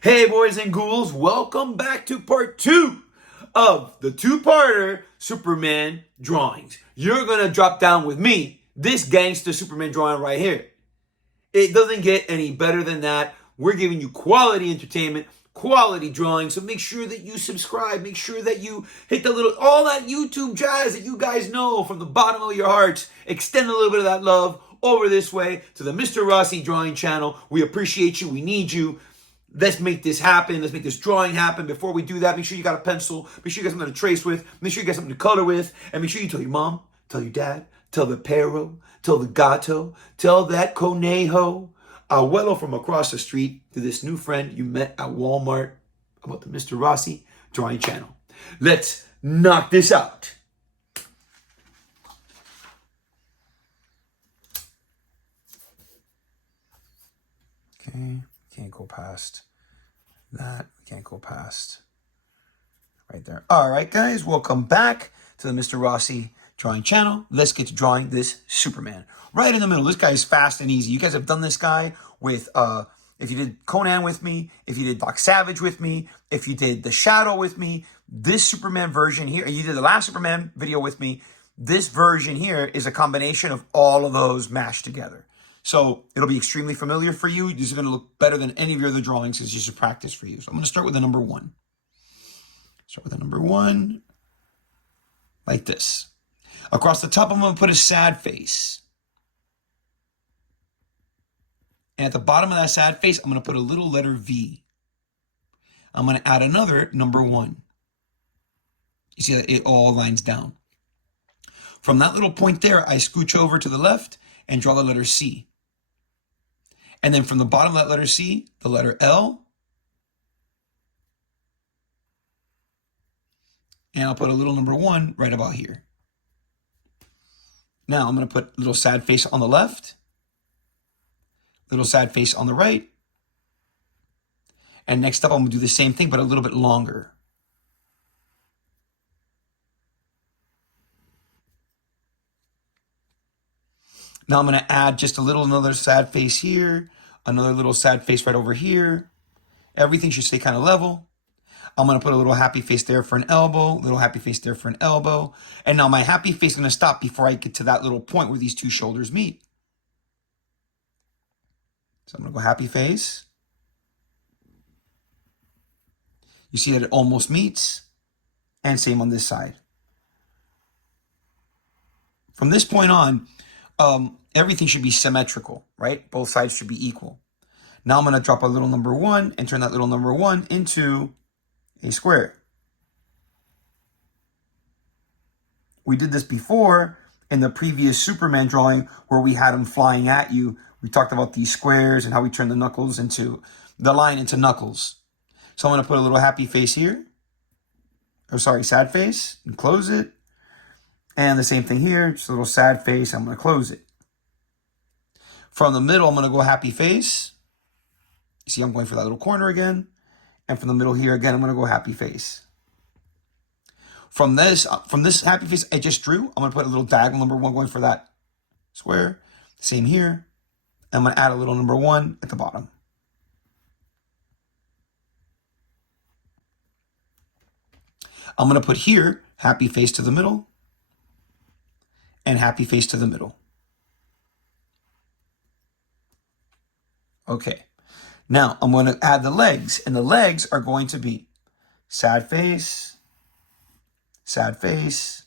Hey, boys and ghouls, welcome back to part 2 of the two-parter Superman drawings. You're going to drop down with me this gangster Superman drawing right here. It doesn't get any better than that. We're giving you quality entertainment, quality drawing, so make sure that you subscribe. Make sure that you hit the little, all that YouTube jazz that you guys know from the bottom of your hearts. Extend a little bit of that love over this way to the MrRossi drawing channel. We appreciate you. We need you. Let's make this happen. Let's make this drawing happen. Before we do that, make sure you got a pencil. Make sure you got something to trace with. Make sure you got something to color with. And make sure you tell your mom, tell your dad, tell the perro, tell the gato, tell that conejo, abuelo from across the street, to this new friend you met at Walmart about the MrRossi drawing channel. Let's knock this out. Okay, can't go past that. We can't go past right there. All right, guys, welcome back to the MrRossi drawing channel. Let's get to drawing this Superman. Right in the middle. This guy is fast and easy. You guys have done this guy with, if you did Conan with me, if you did Doc Savage with me, if you did The Shadow with me, this Superman version here, and you did the last Superman video with me, this version here is a combination of all of those mashed together. So it'll be extremely familiar for you. This is going to look better than any of your other drawings. It's just a practice for you. So I'm going to start with the number 1. Start with the number 1, like this. Across the top, I'm going to put a sad face. And at the bottom of that sad face, I'm going to put a little letter V. I'm going to add another number 1. You see that it all lines down. From that little point there, I scooch over to the left and draw the letter C. And then from the bottom of that letter C, the letter L. And I'll put a little number 1 right about here. Now I'm going to put a little sad face on the left, little sad face on the right. And next up, I'm going to do the same thing, but a little bit longer. Now I'm going to add just another sad face here, another little sad face right over here. Everything should stay kind of level. I'm going to put a little happy face there for an elbow, little happy face there for an elbow. And now my happy face is going to stop before I get to that little point where these two shoulders meet. So I'm going to go happy face. You see that it almost meets. And same on this side. From this point on, everything should be symmetrical, right? Both sides should be equal. Now I'm going to drop a little number 1 and turn that little number 1 into a square. We did this before in the previous Superman drawing where we had him flying at you. We talked about these squares and how we turn the knuckles into, the line into knuckles. So I'm going to put a little happy face here. Oh, sorry, sad face, and close it. And the same thing here, just a little sad face. I'm going to close it. From the middle, I'm going to go happy face. You see, I'm going for that little corner again. And from the middle here, again, I'm going to go happy face. From this happy face I just drew, I'm going to put a little diagonal number 1 going for that square. Same here. I'm going to add a little number 1 at the bottom. I'm going to put here happy face to the middle and happy face to the middle. Okay. Now I'm going to add the legs, and the legs are going to be sad face, sad face.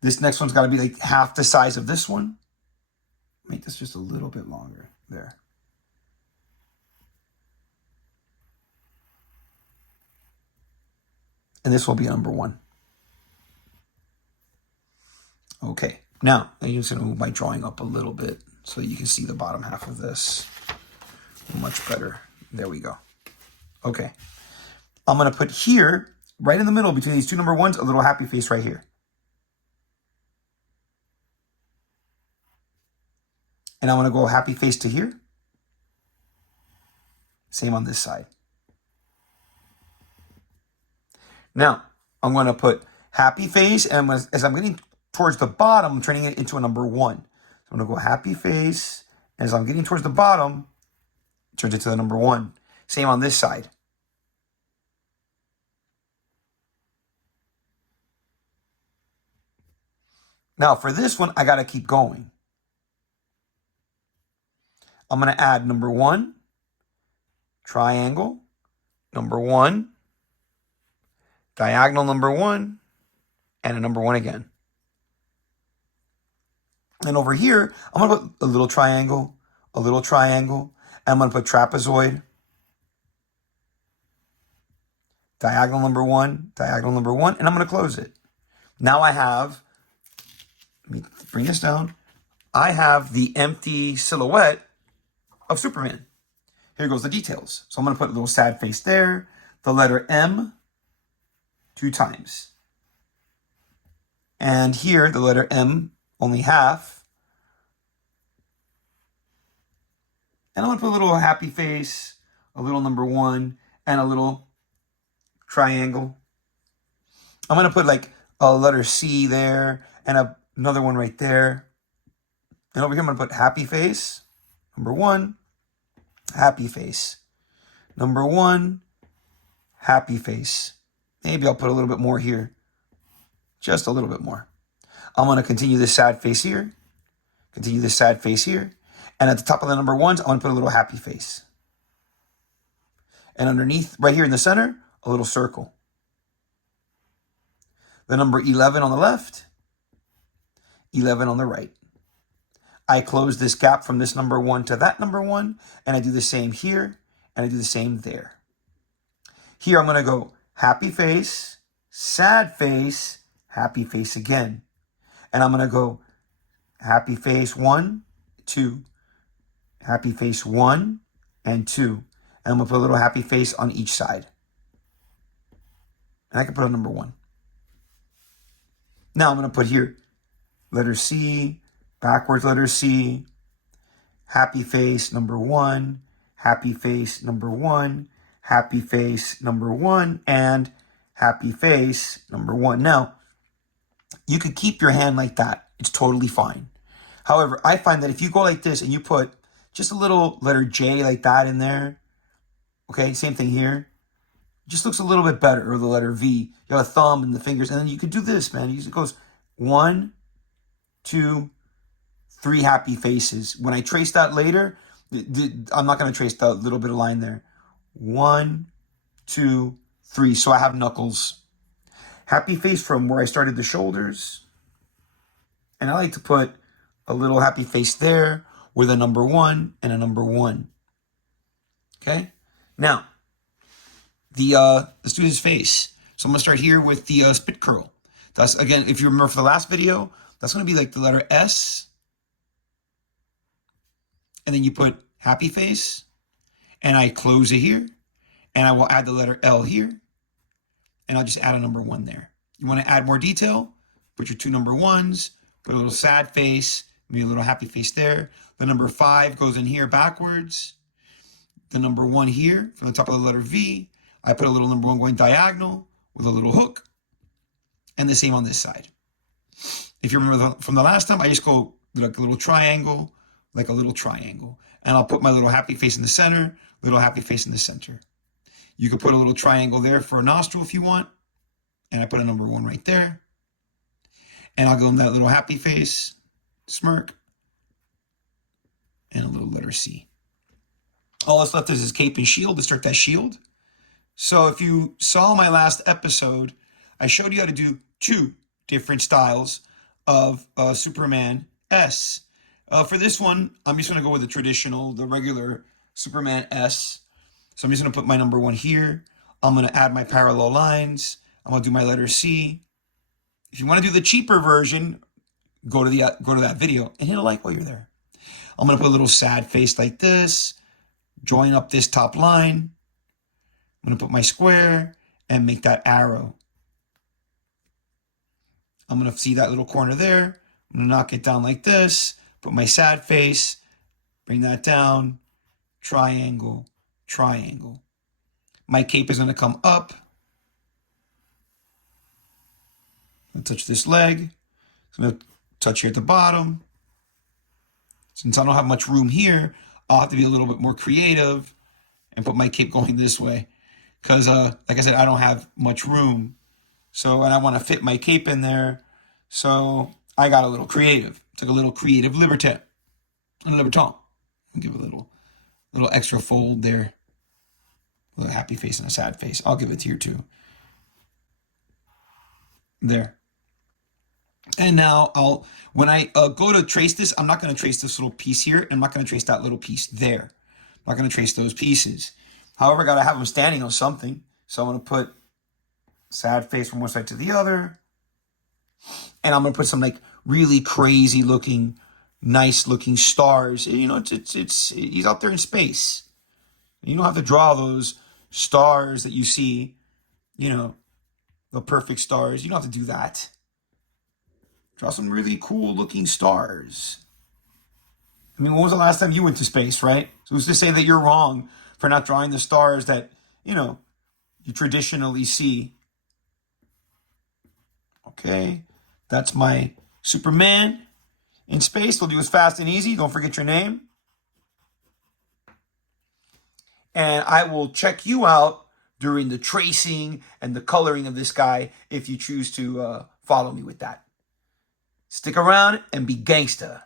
This next one's got to be like half the size of this one. Make this just a little bit longer there. And this will be number 1. Okay. Now I'm just going to move my drawing up a little bit so you can see the bottom half of this much better. There we go. Okay. I'm going to put here, right in the middle between these two number 1s, a little happy face right here. And I'm going to go happy face to here. Same on this side. Now, I'm going to put happy face, and as I'm getting towards the bottom, I'm turning it into a number 1. So I'm going to go happy face. As I'm getting towards the bottom, turns into the number 1. Same on this side. Now for this one, I got to keep going. I'm going to add number 1, triangle, number 1, diagonal number 1, and a number 1 again. And over here, I'm going to put a little triangle, and I'm going to put trapezoid, diagonal number 1, and I'm going to close it. Now I have, let me bring this down, I have the empty silhouette of Superman. Here goes the details. So I'm going to put a little sad face there, the letter M 2 times. And here, the letter M, only half. And I'm going to put a little happy face, a little number 1, and a little triangle. I'm going to put like a letter C there, and another one right there. And over here, I'm going to put happy face, number 1, happy face. Number 1, happy face. Maybe I'll put a little bit more here. Just a little bit more. I'm going to continue this sad face here. Continue this sad face here. And at the top of the number 1s, I'm going to put a little happy face. And underneath, right here in the center, a little circle. The number 11 on the left, 11 on the right. I close this gap from this number 1 to that number 1, and I do the same here, and I do the same there. Here I'm going to go happy face, sad face, happy face again. And I'm going to go happy face 1, 2, happy face 1, and 2. And I'm going to put a little happy face on each side. And I can put a number 1. Now I'm going to put here letter C, backwards letter C, happy face number 1, happy face number 1, happy face number 1, and happy face number 1. Now, you could keep your hand like that. It's totally fine. However, I find that if you go like this and you put just a little letter J like that in there, okay, same thing here, it just looks a little bit better, or the letter V. You have a thumb and the fingers, and then you could do this, man. It goes 1, 2, 3 happy faces. When I trace that later, I'm not going to trace that little bit of line there. 1, 2, 3. So I have knuckles. Happy face from where I started the shoulders. And I like to put a little happy face there with a number 1 and a number 1. Okay? Now, let's do his face. So I'm going to start here with the spit curl. That's, again, if you remember from the last video, that's going to be like the letter S. And then you put happy face. And I close it here. And I will add the letter L here. And I'll just add a number 1 there. You want to add more detail? Put your 2 number 1s. Put a little sad face. Maybe a little happy face there. The number 5 goes in here backwards. The number 1 here from the top of the letter V. I put a little number 1 going diagonal with a little hook. And the same on this side. If you remember from the last time, I just go like a little triangle, like a little triangle. And I'll put my little happy face in the center, little happy face in the center. You could put a little triangle there for a nostril if you want. And I put a number 1 right there. And I'll go in that little happy face, smirk, and a little letter C. All that's left is his cape and shield to start that shield. So if you saw my last episode, I showed you how to do 2 different styles of Superman S. For this one, I'm just going to go with the traditional, the regular Superman S. So I'm just going to put my number 1 here. I'm going to add my parallel lines. I'm going to do my letter C. If you want to do the cheaper version, go to that video and hit a like while you're there. I'm going to put a little sad face like this. Join up this top line. I'm going to put my square and make that arrow. I'm going to see that little corner there. I'm going to knock it down like this. Put my sad face. Bring that down. Triangle. Triangle. My cape is going to come up. I'm going to touch this leg. I'm going to touch here at the bottom. Since I don't have much room here, I'll have to be a little bit more creative and put my cape going this way. Because, like I said, I don't have much room. So, and I want to fit my cape in there. So I got a little creative. Took a little creative liberté. A liberton. I'll give a little extra fold there. A little happy face and a sad face. I'll give it here too. There. And now when I go to trace this, I'm not going to trace this little piece here. I'm not going to trace that little piece there. I'm not going to trace those pieces. However, I got to have them standing on something. So I'm going to put sad face from one side to the other. And I'm going to put some like really crazy looking, nice looking stars. You know, he's out there in space. You don't have to draw those stars that you see, you know, the perfect stars. You don't have to do that. Draw some really cool looking stars. I mean, when was the last time you went to space, right? So who's to say that you're wrong for not drawing the stars that, you know, you traditionally see? Okay, that's my Superman in space. We'll do this fast and easy. Don't forget your name. And I will check you out during the tracing and the coloring of this guy if you choose to follow me with that. Stick around and be gangsta.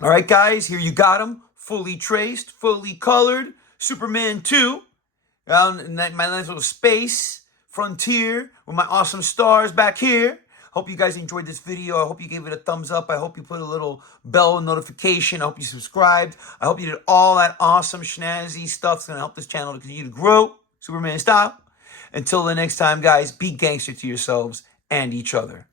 All right, guys, here you got him. Fully traced, fully colored. Superman 2. My nice little space frontier with my awesome stars back here. Hope you guys enjoyed this video. I hope you gave it a thumbs up. I hope you put a little bell notification. I hope you subscribed. I hope you did all that awesome snazzy stuff that's going to help this channel to continue to grow Superman style. Until the next time, guys, be gangster to yourselves and each other.